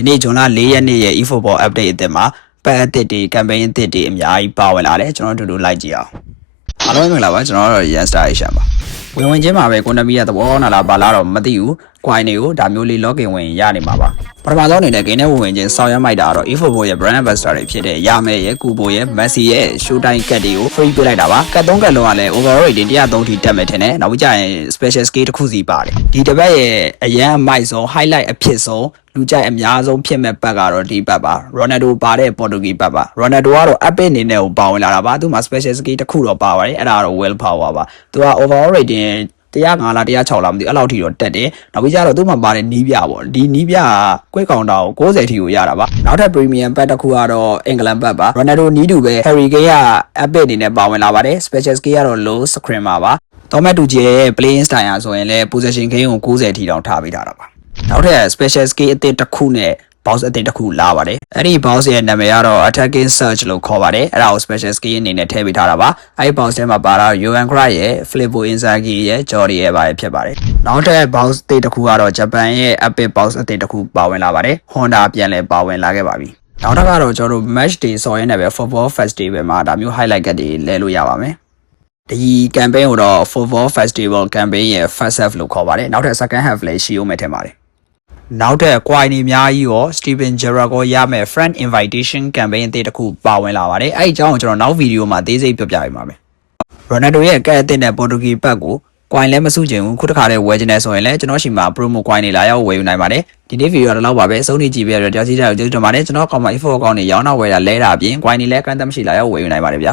ဒီနေ့ဇွန်လ4ရက်နေ့ရဲ့ eFootball update အသစ်မှာပတ်အသစ်တွေ campaign အသစ်တွေအများကြီးပါဝင်လာတယ်ကျွန်တော်တို့လိုက်ကြည့်အောင်အားလုံးမင်္ဂလာပါကျွန်တော်တို့ Youngster Asian ပါဝင်ချင်းမှာပဲကိုနမီရဲ့သဘောနာလားဘာလားတော့မသိဘူး coin တွေကိုဒါမျိုးလေး login ဝင်ရနေမှာပါပထမဆုံးအနေနဲ့ game နဲ့ဝင်ချင်းဆောင်ရွက်မိုက်တာတော့ eFootball ရဲ့ brand ambassador တွေဖြစ်တဲ့ရမယ်ရဲ့ကူဘိုရဲ့ Messi ရဲ့ showtime ကတ်တွေကို free ပေးလိုက်တာပါကတ်3ကတ်လုံးကလည်း overall rating 103ထိတက်မယ်ထင်တယ်နောက်ပြီးကြရင် special skill တစ်ခုစီပါတယ်ဒီတစ်ပတ်ရဲ့အရန်အမိုက်ဆုံး highlight အဖြစ်ဆုံးလူကြိုက်အများဆုံးဖြစ်မဲ့ပတ်ကတော့ဒီပတ်ပါ Ronaldo ပါတဲ့ Portuguese ပတ်ပါ Ronaldo ကတော့ epic အနေနဲ့ကိုပါဝင်လာတာပါသူမှာ special skill တစ်ခုတော့ပါပါတယ်အဲ့ဒါကတော့ well power ပါသူက overall rating 105လား106လားမသိဘူးအဲ့လောက်ထိတော့တက်တယ်နောက်ပြီးကြတော့သူ့မှာပါတဲ့နီးပြပေါ့ဒီနီးပြကကွဲကောင်တာကို90ထိကိုရတာပါနောက်ထပ် premium ပတ်တစ်ခုကတော့အင်္ဂလန်ပတ်ပါ Ronaldo နီးတူပဲ Harry Kane က epic အနေနဲ့ပါဝင်လာပါတယ် special skill ကတော့ low screen ပါတော်မဲ့တူကြီးရဲ့ playing style อ่ะဆိုရင်လည်း possession game ကို90ထိတောင်ထားပေးထားတာပါနောက်ထပ် special skill အသစ်တစ်ခုနဲ့ boss အသစ်တစ်ခုလာပါတယ်အဲ့ဒီ boss ရဲ့နာမည်ကတော့ attacking surge လို့ခေါ်ပါတယ်အဲ့ဒါကို special skill အနေနဲ့ထည့်ပေးထားတာပါအဲ့ဒီ boss ထဲမှာပါတာ Johan Cruyff ရဲ့ Filippo Inzaghi ရဲ့ Jordi ရဲ့ပါဖြစ်ပါတယ်နောက်ထပ် boss အသစ်တစ်ခုကတော့ Japan ရဲ့ epic boss အသစ်တစ်ခုပါဝင်လာပါတယ် Honda ပြန်လဲပါဝင်လာခဲ့ပါပြီနောက်ထပ်ကတော့ကျွန်တော်တို့ match day ဆော်ရင်းနဲ့ပဲ football festival မှာဒါမျိုး highlight ကတွေလဲလို့ရပါမယ်ဒီ campaign ကိုတော့ football festival campaign ရဲ့ first half လို့ခေါ်ပါတယ်နောက်ထပ် second half လည်းရှိအောင်မယ်ထင်ပါတယ်နောက်ထပ် coin တွေအများကြီးရော Steven Gerrard ကိုရမယ် friend invitation campaign အသစ်တစ်ခုပါဝင်လာပါတယ်အဲ့ဒီအကြောင်းကိုကျွန်တော်နောက်ဗီဒီယိုမှာအသေးစိတ်ပြောပြပေးပါမယ် Ronaldo ရဲ့ကတ်အသစ်နဲ့ Portuguese ပတ်ကို coin လည်းမစုချင်ဘူးခုတစ်ခါတည်းဝယ်ချင်တယ်ဆိုရင်လည်းကျွန်တော်ရှိမှာ promo coin တွေလာရောက်ဝယ်ယူနိုင်ပါတယ်ဒီနေ့ဗီဒီယိုတော့လောက်ပါပဲအဆုံးထိကြည့်ပြီးတော့ကြောက်စီကြကျေးဇူးတင်ပါတယ်ကျွန်တော်ကောင်မ info account တွေရောင်းတော့ဝယ်တာလဲတာအပြင် coin တွေလည်းကန့်သတ်မရှိလာရောက်ဝယ်ယူနိုင်ပါတယ်ဗျာ